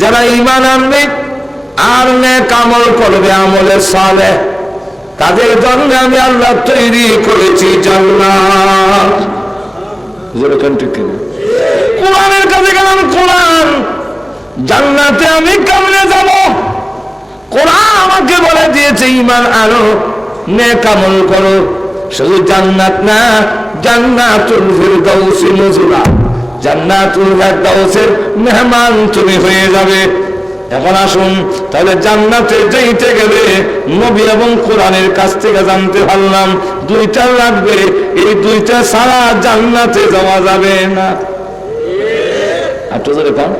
যারা ইমান আনবে আর নেক আমল করবে আমলে সালে, তাদের জন্য আমি আল্লাহ তৈরি করেছি জান্নাত। কোরআনের কাছে গেলাম, কোরআন, জান্নাতে আমি কেমনে যাব। কোরআন আমাকে বলে দিয়েছে ইমান আনো, নেক আমল করো। শুধু জান্নাত না, জান্নাতুল ফিরদাউসি নজুলা। জান্নাতুল ফিরদাউসের মেহমান তুমি হয়ে যাবে। এখন আসুন, তাহলে জান্নাতে যাইতে গেলে নবী এবং কোরআনের কাছ থেকে জানতে পারলাম, দুইটা লাগবে, এই দুইটা ছাড়া জান্নাতে যাওয়া যাবে না। একটু জোরে পান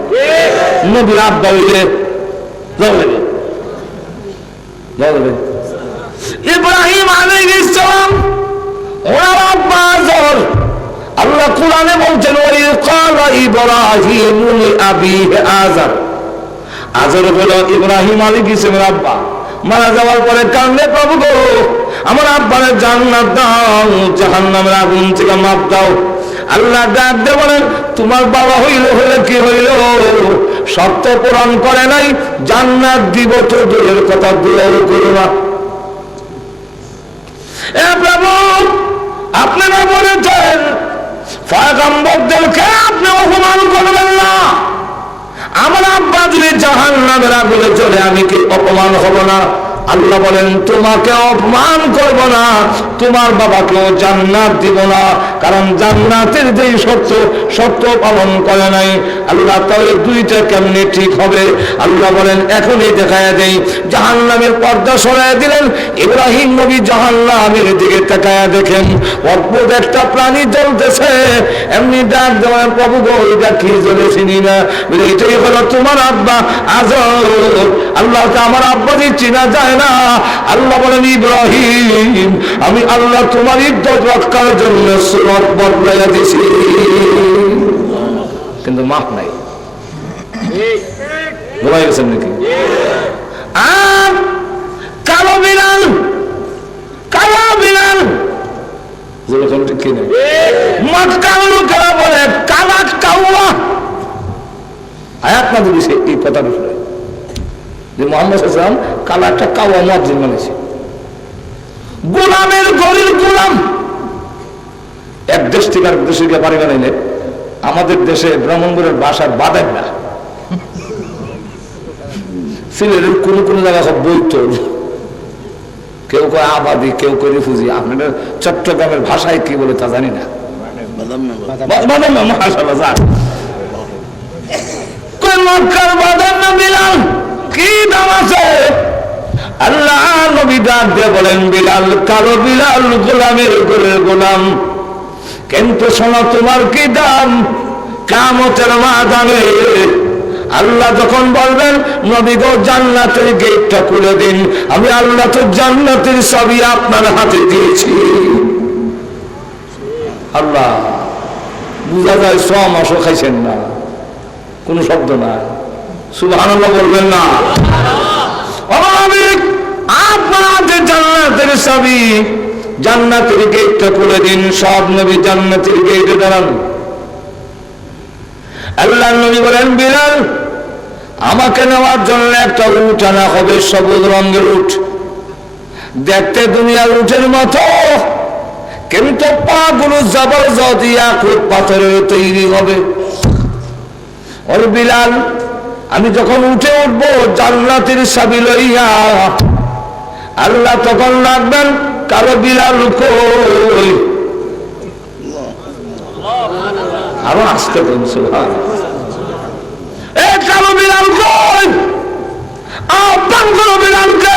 ইব্রাহিম আলাইহিস সালাম ওনার আব্বা আজর আল্লাহ কোরআনে বলছেন ইব্রাহিম লি আবিহি আজর আজর হলো ইব্রাহিম আলাইহিস ইসলামের আব্বা? মারা যাওয়ার পরে কান্দে প্রভু গো, আমার আব্বারে জান্নাত দাও, জাহান্নামের আগুন থেকে মাপ দাও। আল্লাহ ডাক দে বলেন, তোমার বাবা হইল, হইলে কি হইল? সত্য পূরণ করে নাই, জান্নাত দিব তো দূরের কথা দূরের করো না। এ প্রভু আপনারা বলেছেন পয়গম্বরদেরকে আপনি অপমান করবেন না। আমার আব্বা যদি জাহান নামের আগুনে চলে আমি কি অপমান হব না? আল্লাহ বলেন তোমাকে অপমান করব না, তোমার বাবাকেও জান্নাত দিব না, কারণ জান্নাতের যেই সত্য সত্য পালন করে নাই, আল্লাহ তাহলে দুইটা কেমনি ঠিক হবে? আল্লাহ বলেন, এখনই দেখায় দেই। জাহান নামের পর্দা সরাই দিলেন, ইব্রাহিম নবী জাহান নামের দিকে তাকায় দেখেন, অদ্ভুত একটা প্রাণী জ্বলতেছে। এমনি ডাক দেওয়ার প্রভু গো এটা কি জ্বলে চিনি না। এটাই হলো তোমার আব্বা আজ আল্লাহ আমার আব্বা দিচ্ছি না যায় না। আল্লাহ বলেন, ইব্রাহিম, আমি আল্লাহ তোমার ইজ্জত রক্ষার জন্য সুরত বদলাইয়া দিছি। কিন্তু মাফ নাই। গেছেন নাকি? আর কালো বিড়াল কালো বিড়াল। যেরকম ঠিক কিনা লোকেরা বলে, কালা কাউয়া। আয়াত না দিয়েছে এই কথাটা শুনে যে মোহাম্মদ হাসান কালা একটা কাওয়া মসজিদ বানিয়েছে গোলামের গরির গোলাম। এক দেশ থেকে আরেক দেশে গিয়ে বাড়ি বানাইলে আমাদের দেশে ব্রাহ্মণগুলোর বাসা বাদেন না। সিলেটের কোন কোন জায়গায় সব বৈত কেউ কয় আবাদি কেউ কয় রিফুজি আপনাদের চট্টগ্রামের ভাষায় কি বলে তা জানি না। বাদাম না মাশাআল্লাহ মক্কার বাদাম না বিলাল কি দাম আছে আল্লাহ নবী ডাক দিয়ে বলেন, বিলাল কালো বিলাল গোলামের গোলে গোলাম। কিন্তু শোনো, তোমার কি দাম? কামতের মাদানে আল্লাহ যখন বলবেন, নবী গো, জান্নাতের গেটটা খুলে দিন। আমি আল্লাহ তো জান্নাতের সবই আপনার হাতে দিয়েছি। আল্লাহ, বুঝা যায় ছ মাসও খাইছেন না। কোনো শব্দ না সুবহান বলবেন না। জান্নাতের জান্নাতের গেটটা খুলে দিন, সব নবী জান্নাতের গেটে দাঁড়ান। আল্লাহ নবী বলেন, বিলাল, আমাকে নেওয়ার জন্য একটা উঠ আনা হবে, সবুজ রঙের উঠ দেখতে দুনিয়ার উঠের মতো। কিন্তু পা গুলো জবরদস্ত ইয়াকুত পাথরের তৈরি হবে। ওর বিলাল, আমি যখন উঠে উঠবো, জান্নাতের সাবি লইয়া আল্লাহ তখন রাখবেন কারও কই? আরও আসতে বলছে এ কালো বিলাল কই? আপনার করো বিলালকে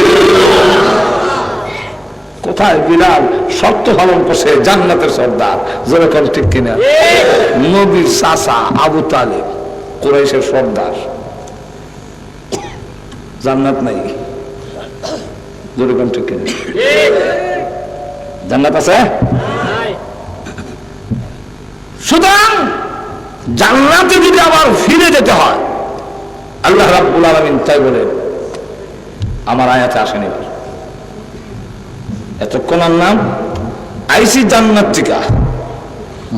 কোথায়? বিলাল শর্ত পালন করছে জান্নাতের সর্দার। যেরকম ঠিক কিনা? নবীর চাচা আবু তালেব, কোরাইশের সর্দার। জান্নাত নাই। যেরকম ঠিক কিনা? জান্নাত আছে? সুতরাং জান্নাতে যদি আবার ফিরে যেতে হয়, আল্লাহ রাব্বুল আলামিন তাই বলেন, আমার আয়াতে আসেনি। এতক্ষণ আর নাম? আইসি জান্নাত টিকা।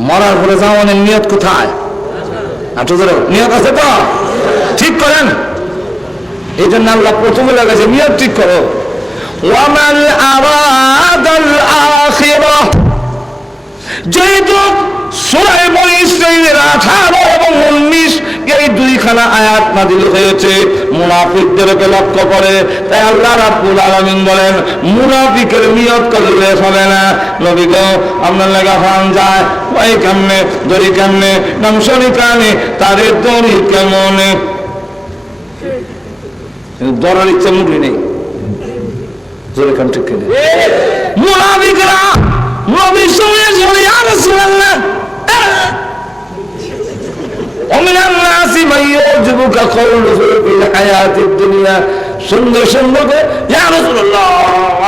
মরার পরে যাওয়ানের নিয়ত কোথায়? নিয়ত আছে তো? ঠিক করেন। এই জন্য আল্লাহ প্রথমে লাগাছে নিয়ত ঠিক করো। আখিরাহ যেহেতু সুরায় বনি ইসরাইলের আঠারো এবং উনিশ এই দুইখানা আয়াত নাজিল হয়েছে মুনাফিকদেরকে লক্ষ্য করে। তাই আল্লাহ রাব্বুল আলামিন বলেন মুনাফিকের নিয়ত করলে হবে না। নবী গো আপনার লাগা ফান যায় ওই কেমনে দড়ি কেমনে নামশনি কানে তারে দড়ি কেমনে? দরার ইচ্ছা মুঠি নেই। জোরে কান ঠিক মুনাফিকরা নবীর সঙ্গে ইয়া রাসূলুল্লাহ ومن الناس من يعجبك قوله في الحياة الدنيا সুন্দর সুন্দর করে ইয়া রাসূলুল্লাহ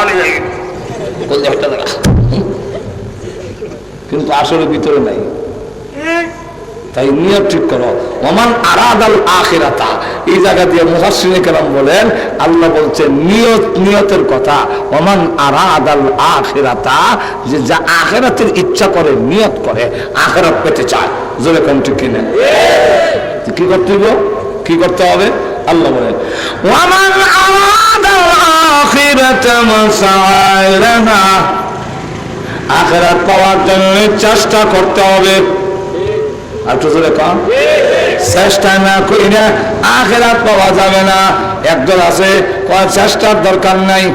আলাইহি বল একটা দেখা কিন্তু আসলে ভিতরে নাই তাই নিয়ত ঠিক করো। ওমান আরাদাল আখিরাতা। এই জায়গা দিয়ে মুহাসসিনে কেরাম বলেন, আল্লাহ বলছেন নিয়ত, নিয়তের কথা। ওমান আরাদাল আখিরাতা, যে যা আখেরাতের ইচ্ছা করে, নিয়ত করে, আখেরাত পেতে চায়। জোরে কোন ঠিক কিনা? কি করতে হবে কি করতে হবে? আল্লাহ বলেন, ওমান আরাদাল আখিরাতা মাসাইলাহা। আখিরাত পাওয়ার জন্য চেষ্টা করতে হবে। চেষ্টা না করি না পাওয়া যাবে না। একদল আছে চেষ্টার দরকার নাই।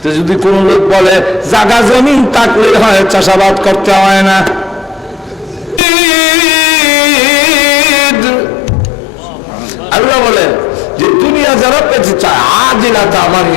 তো যদি কোন লোক বলে, জাগা জমিন থাকলে হয়, চাষাবাদ করতে হয় না। আল্লাহ বলে যে, দুনিয়া যারা পেতে চায় আজিলা মানে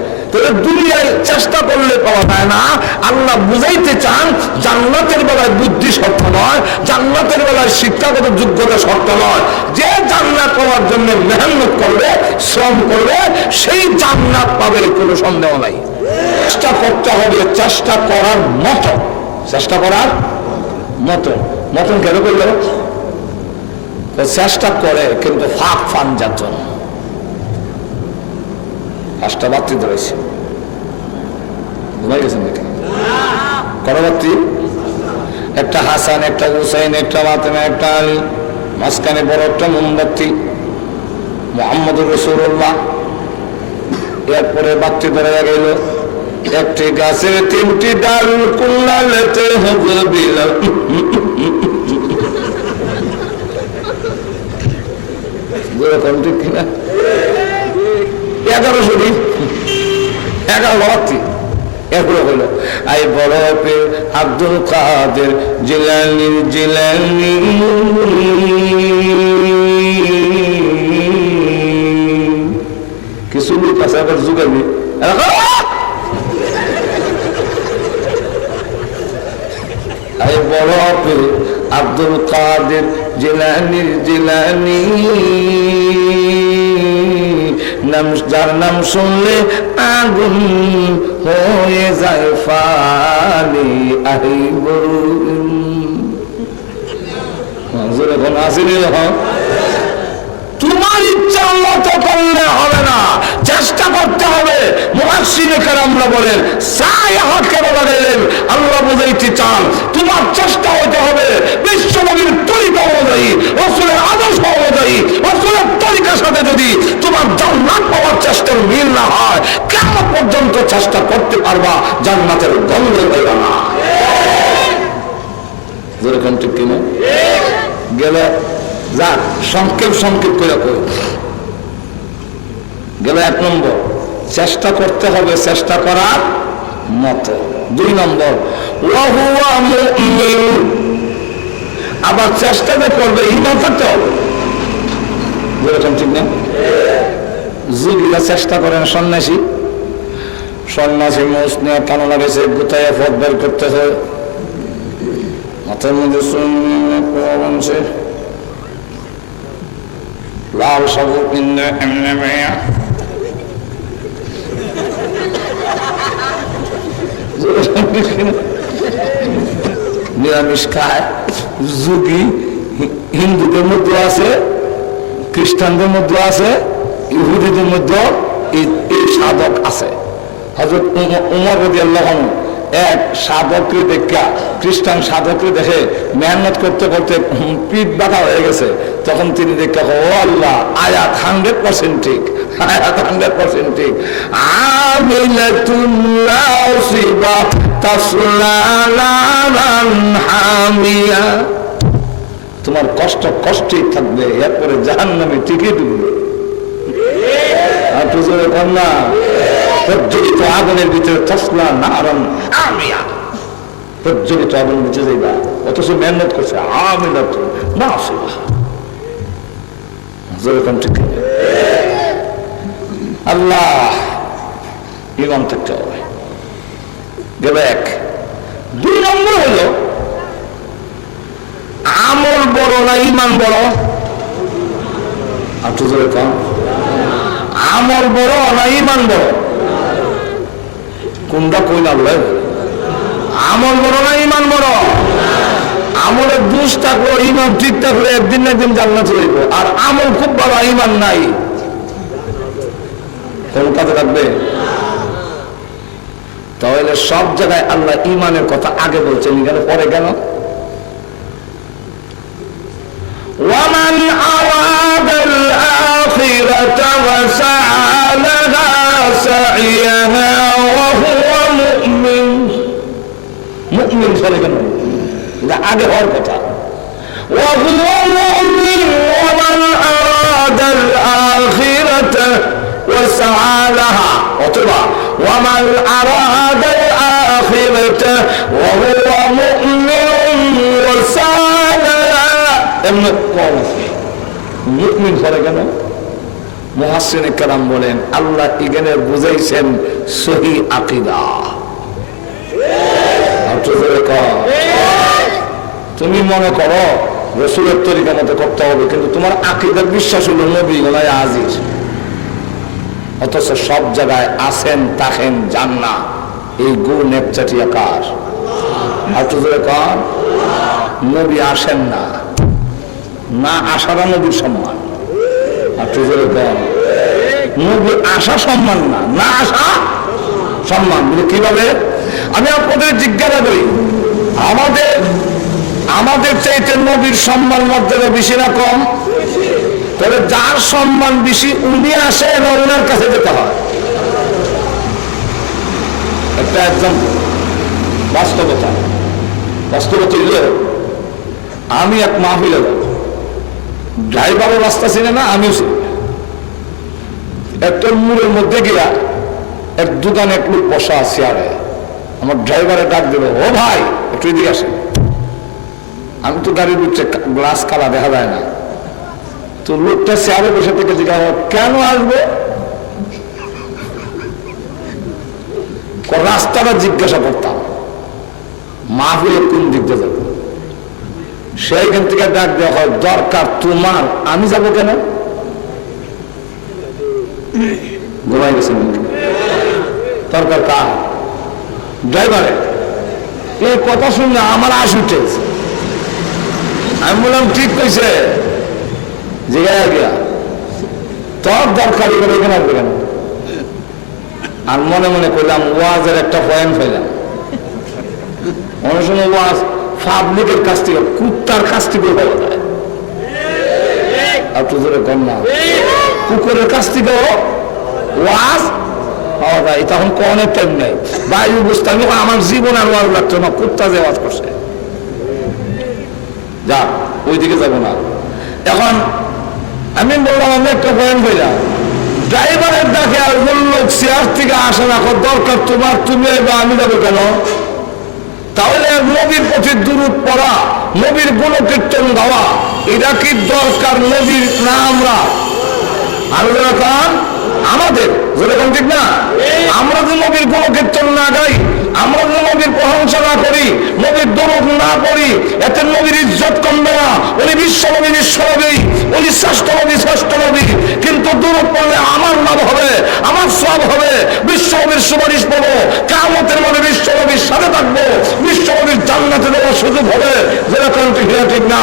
চেষ্টা করলে পাওয়া যায় না। আল্লাহ বুঝাইতে চান, জান্নাতের বেলায় বুদ্ধি নয়, জান্নাতের বেলায় শিক্ষাগত যোগ্যতা নয়। যে জান্নাত পাওয়ার জন্য মেহনত করবে, শ্রম করবে, সেই জান্নাত পাবে, কোনো সন্দেহ নাই। চেষ্টা করতে হবে, চেষ্টা করার মতো। চেষ্টা করার মতো। মতন কেন করল? চেষ্টা করে, কিন্তু ফাঁক ফান যাতন পাঁচটা বাতি ধরেছে। ঘুমাই গেছেন নাকি? কটা একটা হাসান, একটা হুসাইন, একটা বাতেনা একটা আলী, মাঝখানে বড় একটা মোমবাতি। মোহাম্মদ রসুল্লাহ এরপরে বাতি ধরে গেল। একটি গাছের তিনটি ডাল কুল্লালেতে হবে বিলাল। যেরকম ঠিক কিনা এগারোশো দিন। এগারো বাতি এগুলো হলো আই পে আব্দুল কাদের জিলানি জিলানি। কিছু লোক আছে, আবার যুগাবি আই পে আব্দুল কাদের জিলানি জিলানি। নাম, যার নাম শুনলে আগুন হয়ে যায় ফানি আহি তোমার ইচ্ছা মতো করলে হবে না, চেষ্টা করতে হবে। আমরা বলেন আল্লাহ বুঝাইতে চান, তোমার চেষ্টা হতে হবে। বিশ্বনবীর তরিকা অনুযায়ী রসুলের আদর্শ অনুযায়ী তরিকার সাথে যদি তোমার জান্নাত পাওয়ার চেষ্টার মিল না হয় কেন পর্যন্ত চেষ্টা করতে পারবা? জান্নাতের গন্ধ পাইবা না। গেলে সংক্ষেপ সংক্ষেপ করে এক নম্বর, চেষ্টা করতে হবে চেষ্টা করার মতো। দুই নম্বর আবার চেষ্টা যে করবে ইমান থাকতে হবে। যেরকম ঠিক না? যুগিরা চেষ্টা করেন সন্ন্যাসী। সন্ন্যাসী মোষ নিয়ে কানো লাগেছে গুতায় পথ বের করতে হয়। মাথার মধ্যে শুনছে লাল পিন্ডে এমনি মেয়া। নিরামিষ খায়। যুগি হিন্দুদের মধ্যে আছে। খ্রিস্টানদের মধ্যে আছে, ইহুদিদের মধ্যে এই সাধক আছে। হজরত উমর আল্লাহ এক সাধককে দেখা, খ্রিস্টান সাধককে দেখে মেহনত করতে করতে পিঠ বাঁকা হয়ে গেছে। তখন তিনি দেখে, ও আল্লাহ, আয়াত হান্ড্রেড পার্সেন্ট ঠিক, আয়াত হান্ড্রেড পার্সেন্ট ঠিক। হামিয়া। তোমার কষ্ট কষ্টই থাকবে, এরপরে জাহান নামে টিকে ডুববে আর পুজোরে কন্যা প্রজ্বলিত আগুনের ভিতরে অথচ মেহনত করছে না ঠিক আল্লাহ ইমান থাকতে হবে। গেল এক। দুই নম্বর হলো আমল বড় না ইমান বড়? একটু জোরে কম আমল বড় না ইমান বড়? কোনটা কই না বলে আমল বড় না ইমান বড়? আমলের দুষ থাকল ইমান ঠিক থাকলে একদিন না একদিন জান্নাত চলে যাব। আর আমল খুব ভালো ইমান নাই। কাজে রাখবে তাহলে সব জায়গায় আল্লাহ ইমানের কথা আগে বলছেন, এখানে পরে কেন? من أراد الآخرة وسعى لها سعيها وهو مؤمن. مؤمن صلى ده حاجة غرفة وهو مؤمن ومن أراد الآخرة وسعى لها وطبع ومن أراد الآخرة وهو এমন কম আছে মুকমিন করে কেন? মহাসিন কালাম বলেন, আল্লাহ ইগেনের বুঝাইছেন? সহি আকিদা। তুমি মনে করো রসুলের তরিকা মতো করতে হবে, কিন্তু তোমার আকিদার বিশ্বাস হলো নবী গলায় আজিজ। অথচ সব জায়গায় আসেন তাকেন যান না এই গুণ একচাটিয়া কার অথচ কর নবী আসেন না। না আসারা নবীর সম্মান। অথচ কর নবী আসা সম্মান না না আশা সম্মান। কীভাবে? আমি আপনাদের জিজ্ঞাসা করি, আমাদের আমাদের চাইতে নবীর সম্মান মর্যাদা বেশি না কম? তবে যার সম্মান বেশি, উনি আসে এবং ওনার কাছে যেতে হয়। একটা একদম বাস্তবতা। বাস্তবতা আমি এক মাহফিলে যাব ড্রাইভারও রাস্তা চিনে না, আমিও চিনি। একটা মুড়ের মধ্যে গিয়া এক দোকানে এক লোক বসা আরে। আমার ড্রাইভারে ডাক দিল, ও ভাই, একটু এদিকে আসেন। আমি তো গাড়ির ভিতরে গ্লাস কালা দেখা যায় না। তো লোকটা চেয়ারে বসে থেকে জিজ্ঞাসা কেন আসবে? রাস্তাটা জিজ্ঞাসা করতাম। মাহফিলে কোন দিক দিয়ে যাব? সেইখান থেকে ডাক হয়, দরকার তোমার। আমি যাব কেন? ঘুমাই গেছে দরকার কার? ড্রাইভারে এই কথা শুনলে আমার আশ উঠেছে আমি বললাম, ঠিক কইছে। জিগায় গিয়া। তোর দরকারি করে এখানে আসবে কেন? আর মনে মনে করলাম ওয়াজের একটা পয়েন্ট পাইলাম। অনেক সময় ওয়াজ পাবলিকের কাছ থেকে, কুত্তার কাছ থেকে পাওয়া যায়। একটু জোরে কম না। কুকুরের কাছ থেকেও ওয়াজ পাওয়া যায়। তখন কনের টাইম নেই। বায়ু আমি আমার জীবন আর ওয়াজ লাগতো না, কুত্তা যে ওয়াজ করছে। যা, ওইদিকে যাব না। এখন আমি বললাম, আমি একটা পয়েন্ট হইলাম ড্রাইভারের ডাকে আর বলল, চেয়ার থেকে আসে না দরকার তোমার, তুমি আমি যাব কেন? তাহলে নবীর প্রতি দূরত পড়া, নবীর গুণকীর্তন গাওয়া, এটা কি দরকার নবীর না আমরা? আমাদের যেরকম ঠিক না? আমরা যে নবীর না গাই, আমরা যে নবীর প্রশংসা না করি, নবীর না করি এতে নবীর ইজ্জত কমবে না। উনি বিশ্ব নবী বিশ্ব নবী, উনি শ্রেষ্ঠ নবী শ্রেষ্ঠ নবী। কিন্তু দূরত পড়লে আমার লাভ হবে, আমার সব হবে, বিশ্ব নবীর সুপারিশ পাবো কামতের মধ্যে বিশ্ব নবীর সাথে থাকব বিশ্ব নবীর জান্নাতে দেওয়ার সুযোগ হবে যেরকম ঠিক না ঠিক না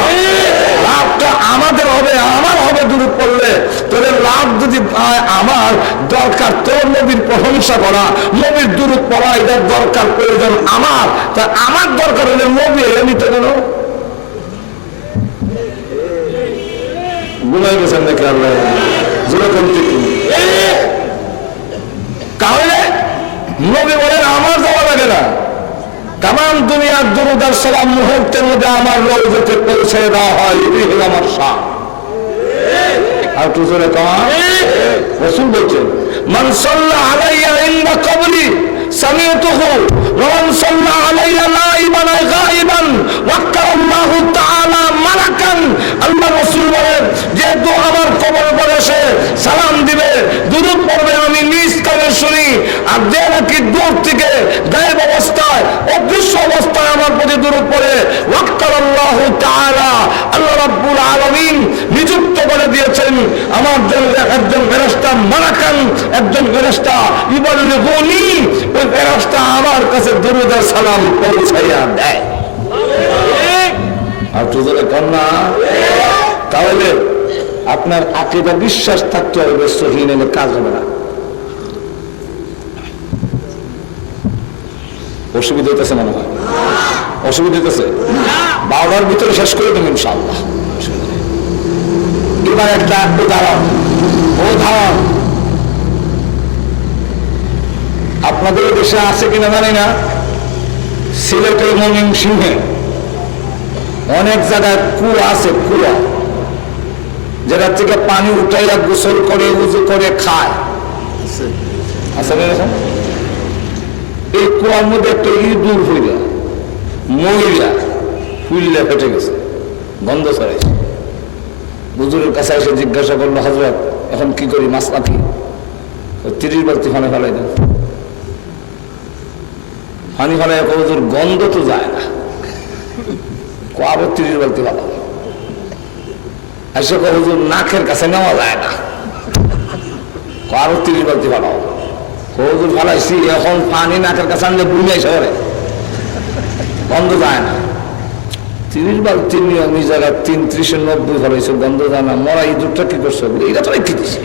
লাভটা আমাদের হবে আমার হবে দূরত পড়লে তোদের লাভ যদি আমার দরকার তোর নবীর প্রশংসা করা, নবীর দূরত পড়া এটার দরকার প্রয়োজন আমার, তা আমার দরকার হলে নবী কেন? ঠিক নবী বলেন, আমার মুহূর্তের মধ্যে আমার রোজতে পৌঁছে দেওয়া হয় আমার সাপ আর একটু জোরে কমা। রসুল বলছেন মান সাল্লাহ আলাইয়া ইন্দা কবলি সামিয়তুহু ওয়া মান সাল্লাহ আলাইয়া লাইবান গায়িবান ওয়াক্কারাল্লাহু তাআলা মালাকান। আল্লাহ রাসূল বলেন যেহেতু আমার কবর পরে সে সালাম দিবে দুরূদ পড়বে আমি নিজ কানে শুনি আর যে নাকি দূর থেকে গায়েব অবস্থায় অদৃশ্য অবস্থায় আমার প্রতি দূরত পড়ে ওয়াক্কারাল্লাহু তাআলা আল্লাহ রাব্বুল আলামিন নিযুক্ত করে দিয়েছেন জন্য একজন ফেরেশতা মালাকান একজন ফেরেশতা ইবাল্লিগুনি ওই ফেরেশতা আমার কাছে সালাম পৌঁছাইয়া দেয়। আর কন্যা তাহলে আপনার আকিদা বিশ্বাস থাকতে হবে, সহি নেলে কাজ হবে না। অসুবিধা হইতেছে মনে হয়? অসুবিধা হইতেছে? বারোটার ভিতরে শেষ করে দেবেন ইনশাআল্লাহ। এবার একটা উদাহরণ। উদাহরণ। আপনাদের দেশে আছে কিনা জানি না। সিলেটের মমিন সিংহে। অনেক জায়গায় কুয়া আছে, কুয়া। যেটা থেকে পানি উঠাইয়া গোসল করে, উজু করে খায়? এই কুয়ার মধ্যে একটা ইঁদুর হইলা মহিলা ফুললে ফেটে গেছে। গন্ধ ছড়াইছে। বুজুরের কাছে এসে জিজ্ঞাসা করল হজরত এখন কি করি, মাছ রাখি তিরিশ বালতি ফানে ফেলাই দেন। ফানি ফেলাই হুজুর, গন্ধ তো যায় না। আবার তিরিশ বালতি ভালো এসে হুজুর, নাকের কাছে নেওয়া যায় না। আরও তিরিশ বালতি ভালো হুজুর, ফালাইছি, এখন পানি নাকের কাছে আনলে বুঝাই শহরে গন্ধ যায় না। তিরিশ বালতি নিয়ে আমি জায়গায় তিন ত্রিশে নব্বই ফলাইছে গন্ধ যায় না, মরা ইঁদুরটা কি করছে বলে? এটা তো রেখে দিছে?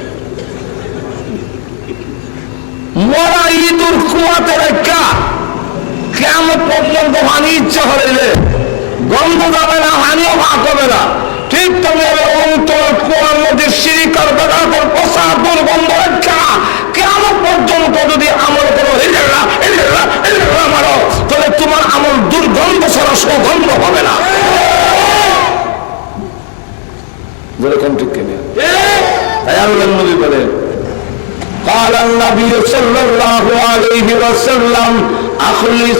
মরা ইঁদুর কুয়াতে রেখা কেমন পর্যন্ত হানি ইচ্ছা গন্ধ যাবে না, হানিও ভাগ হবে না। ঠিক তুমি অন্তর কুয়ার মধ্যে সিরিকার বেদাতর পোষা দুর্গন্ধ রেখা কেমন পর্যন্ত যদি আমল তোমার আমল দুর্গন্ধ ছাড়া সুগন্ধ হবে না যেরকম ঠিক কিনা তাই আল্লাহ নবী বলেন قال النبي صلى الله عليه وسلم أخلص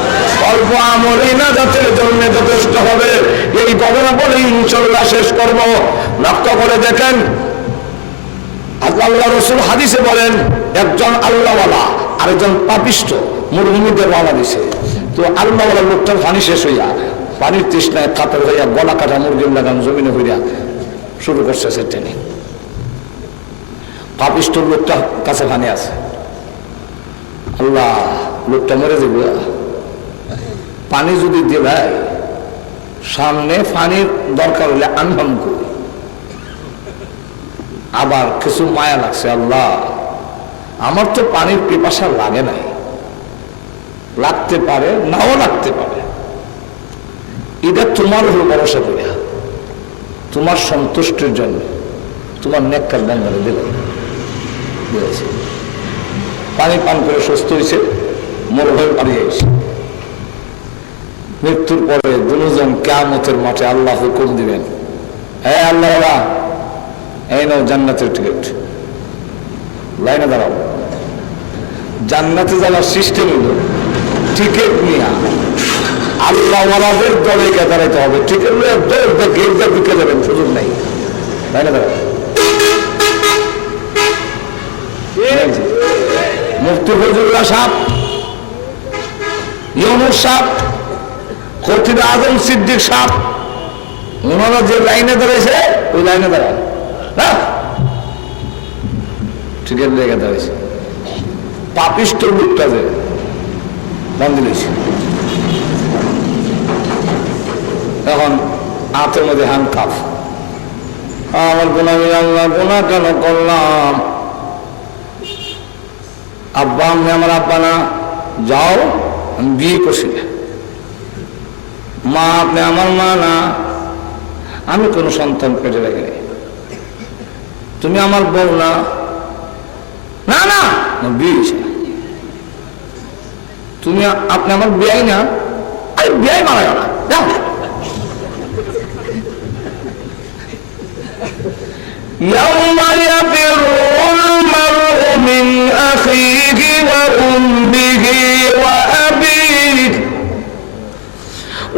অল্প আমলে না জাতের জন্য যথেষ্ট হবে। এই ঘটনা বলে ইনশাল্লাহ শেষ করব। লক্ষ্য করে দেখেন, আল্লাহ রসুল হাদিসে বলেন, একজন আল্লাহওয়ালা, আরেকজন পাপিষ্ট, মরুভূমিতে রওনা দিছে। তো আল্লাহওয়ালা লোকটার পানি শেষ হইয়া, পানির তৃষ্ণায় কাতর হইয়া গলা কাটা মুরগির লাগান জমিনে হইয়া শুরু করছে সে ট্রেনিং। পাপিষ্ট লোকটা কাছে পানি আছে। আল্লাহ, লোকটা মরে দেব পানি যদি দেয় সামনে পানির দরকার হলে আনবাম করি। আবার কিছু মায়া লাগছে, আল্লাহ, আমার তো পানির পিপাসা লাগে নাই। লাগতে পারে, নাও লাগতে পারে। এটা তোমার হলো ভরসা করে তোমার সন্তুষ্টির জন্য তোমার নেককার বাঙ্গালে দেবে। পানি পান করে সুস্থ হয়েছে মরুভূমি পালিয়ে গেছে। মৃত্যুর পরে দুজন কেমতের মাঠে আল্লাহ হুকুম দিবেন। হ্যাঁ আল্লাহ এই নাও জান্নাতের টিকিট। লাইনে দাঁড়াও। জান্নাতে যাওয়ার সিস্টেম হলো টিকিট নিয়ে। আল্লাহওয়ালাদের দলে গিয়ে দাঁড়াইতে হবে। টিকিট নিয়ে গেট দিয়ে ঢুকে যাবেন, সুযোগ নেই। লাইনে দাঁড়াও। মুফতি ফজলুল্লাহ সাহ ইউনুস সাহ খতিব আজম সিদ্দিক সাহ। ওনারা যে লাইনে দাঁড়াইছে, ওই লাইনে দাঁড়ায় না? টিকিট লেগে দাঁড়াইছে। পাপিষ্ট লোকটা যে বান্ধিলেছে এখন হাতের মধ্যে হ্যান্ড কাফ আমার গোলামি আল্লাহ, গোনা কেন করলাম? আব্বা, আমি আমার আব্বা না। যাও, আমি বিয়ে করছি। মা আপনি আমার মা না আমি কোনো সন্তান পেটে রেখে নেই তুমি আমার বউ না না না না, বিয়ে হয়েছে না। তুমি আপনি আমার বিয়াই না আরে বিয়াই মারা গেল যাও يوم يفر المرء من أخيه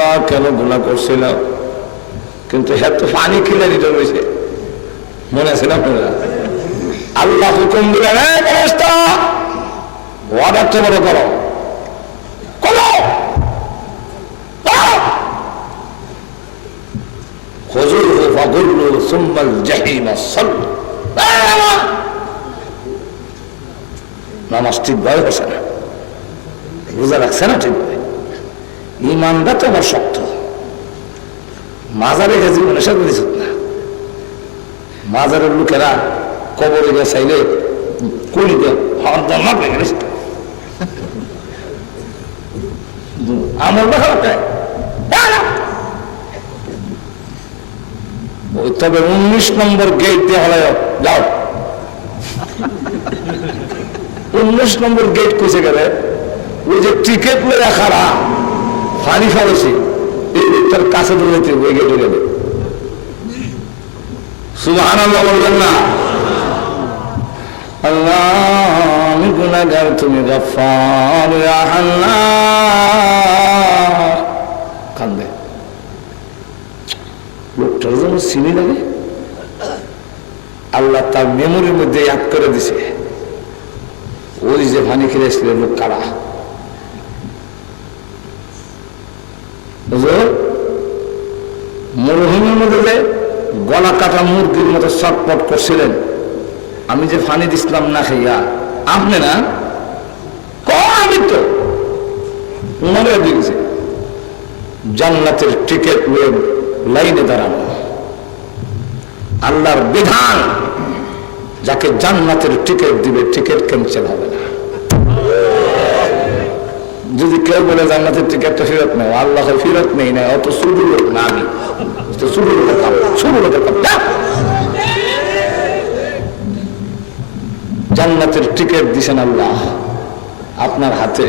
আল্লাহ কেন গুণা করছিল কিন্তু হ্যাঁ তো পানি কিনে দিতে রয়েছে মনে আছে না আপনারা আল্লাহ হুকুম দিলেন "এই ফেরেশতা, অর্ডারটা বড় করো করো করো। خذوه فغلوا ثم الجحيم صلوا নামাজ ঠিকভাবে হচ্ছে না রোজা রাখছে না ঠিকভাবে ইমানটা তো আমার শক্ত। মাজারে গেছে মনে দিস না। মাজারের লোকেরা কবরে চাইলে গেছে আমার ওই তবে উনিশ নম্বর গেট দিয়ে হলে যাও। উনিশ নম্বর গেট কুচে গেলে, ওই যে টিকিট মেরে খারা ফানি এই লোকটার কাছে দৌড়াইতে ওই গেটে গেলে বলবেন না। আল্লাহ আমি গুণাগার তুমি গফার কান্দে। লোকটার জন্য চিনি লাগে। আল্লাহ তার মেমোরির মধ্যে ইয়াদ করে দিছে। ওই যে ভানি খেলেছিল লোক কারা? বুঝলো মরুভূমির মধ্যে যে গলা কাটা মুরগির মতো চটপট করছিলেন, আমি যে ফানি দিছিলাম না খাইয়া। আপনি না? ক আমি তো? মনে দিয়েছে জান্নাতের টিকিট ওয়েব লাইনে দাঁড়ানো। আল্লাহর বিধান, যাকে জান্নাতের টিকিট দিবে টিকিট ক্যান্সেল হবে না। যদি কেউ বলে জান্নাতের টিকিটটা ফেরত নেই আল্লাহ ফেরত নেই না, অত শুরু লোক না আমি। তো লোকের জান্নাতের টিকিট দিছেন আল্লাহ। আপনার হাতে।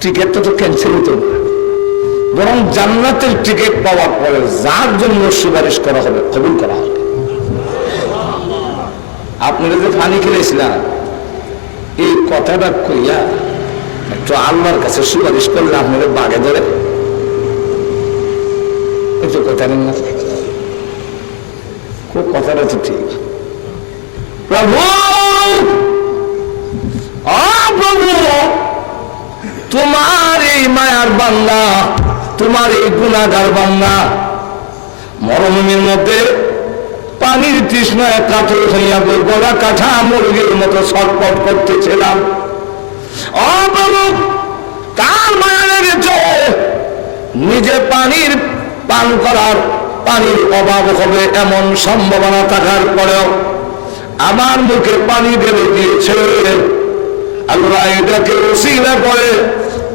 টিকিটটা তো ক্যান্সেল হতো বরং জান্নাতের টিকিট পাওয়ার পরে যার জন্য সুপারিশ করা হবে, কবুল করা হবে। আপনারা যে পানি খেলেছিলাম, এই কথাটা কইয়া একটু আল্লাহর কাছে সুপারিশ করলে আপনারা বাগে ধরে। একটু কথা নেন না। খুব কথাটা তো ঠিক। প্রভু! প্রভু! তোমার এই মায়ার তোমার এই গুণাগার বান্দা, মরুভূমির মধ্যে পানির তৃষ্ণায় কাতর হইয়া গলা কাঠা মুরগির মতো ছটপট করতেছিলাম। প্রভু কার নিজে পানির পান করার পানির অভাব হবে এমন সম্ভাবনা থাকার পরেও আমার মুখে পানি ঢেলে দিয়েছে। আল্লাহ এটাকে উসিলা করে।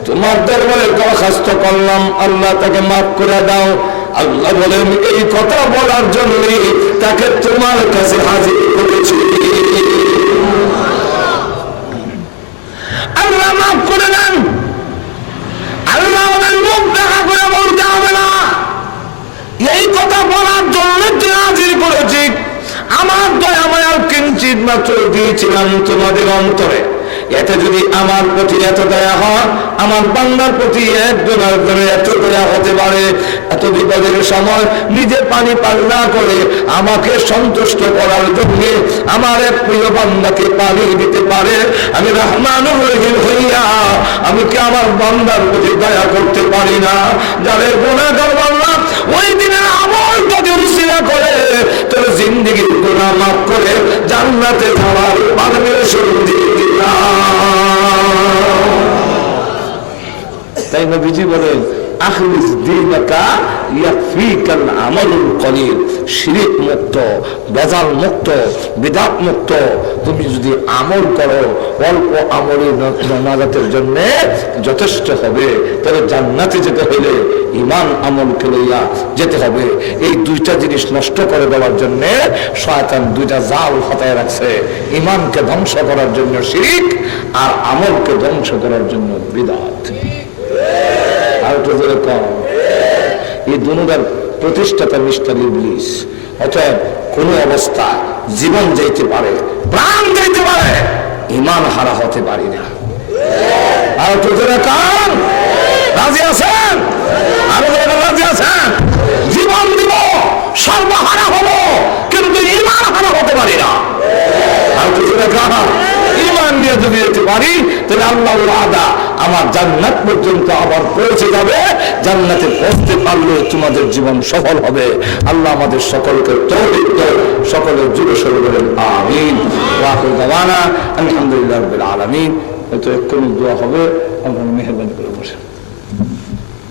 তোমার দরবারে দরখাস্ত করলাম। আল্লাহ তাকে মাফ করে দাও। আল্লাহ বলেন, এই কথা বলার জন্যই তাকে তোমার কাছে হাজির করেছি। আল্লাহ মাফ করে দেন। আল্লাহ আমাদের মুখ দেখা করে বলতে হবে না। এই কথা বলার জন্য হাজির করেছি, আমার দয়া মায়ার কিঞ্চিত মাত্র দিয়েছিলাম তোমাদের অন্তরে। এতে যদি আমার প্রতি এত দয়া হয়, আমার বান্দার প্রতি একজন আরেকজনের এত দয়া হতে পারে এত বিপদের সময় নিজে পানি পান না করে আমাকে সন্তুষ্ট করার জন্য আমার এক প্রিয় বান্দাকে পানি দিতে পারে। আমি রহমান হইয়া আমি কি আমার বান্দার প্রতি দয়া করতে পারি না? যাদের গুণাগার বান্দা ওই দিনের আমল রুচিরা করে, তোর জিন্দিগির গুণা মাফ করে জান্নাতে যাওয়ার পারমিশন দিয়ে দিলাম তাই নবীজি বলেন তুমি যদি আমল করো, অল্প আমলে নাজাতের জন্য যথেষ্ট হবে। তবে জান্নাতে যেতে হলে ইমান আমলকে লইয়া যেতে হবে। এই দুইটা জিনিস নষ্ট করে দেওয়ার জন্য শয়তান দুইটা জাল ফাতায় রাখছে। ইমানকে ধ্বংস করার জন্য শিরিক আর আমলকে ধ্বংস করার জন্য বিদাত। প্রতিষ্ঠাতা মিস্টার ইবলিস কোন অবস্থা জীবন যাইতে পারে, প্রাণ যাইতে পারে ইমান হারা হতে পারি না। রাজি আছেন? আরও রাজি আছেন? জীবন দিব, সর্বহারা হব, কিন্তু ইমান হারা হতে পারি না। আর দিয়ে যদি যেতে পারি, তাহলে আল্লাহ আদা আমার জান্নাত পর্যন্ত আবার পৌঁছে যাবে। জান্নাতে পৌঁছতে পারলে তোমাদের জীবন সফল হবে। আল্লাহ আমাদের সকলকে তৌরিত সকলের যুব শুরু করেন আমিন। আলহামদুলিল্লাহ আলমিন। তো এক্ষুনি দোয়া হবে, আমরা মেহরবানি করে বসেন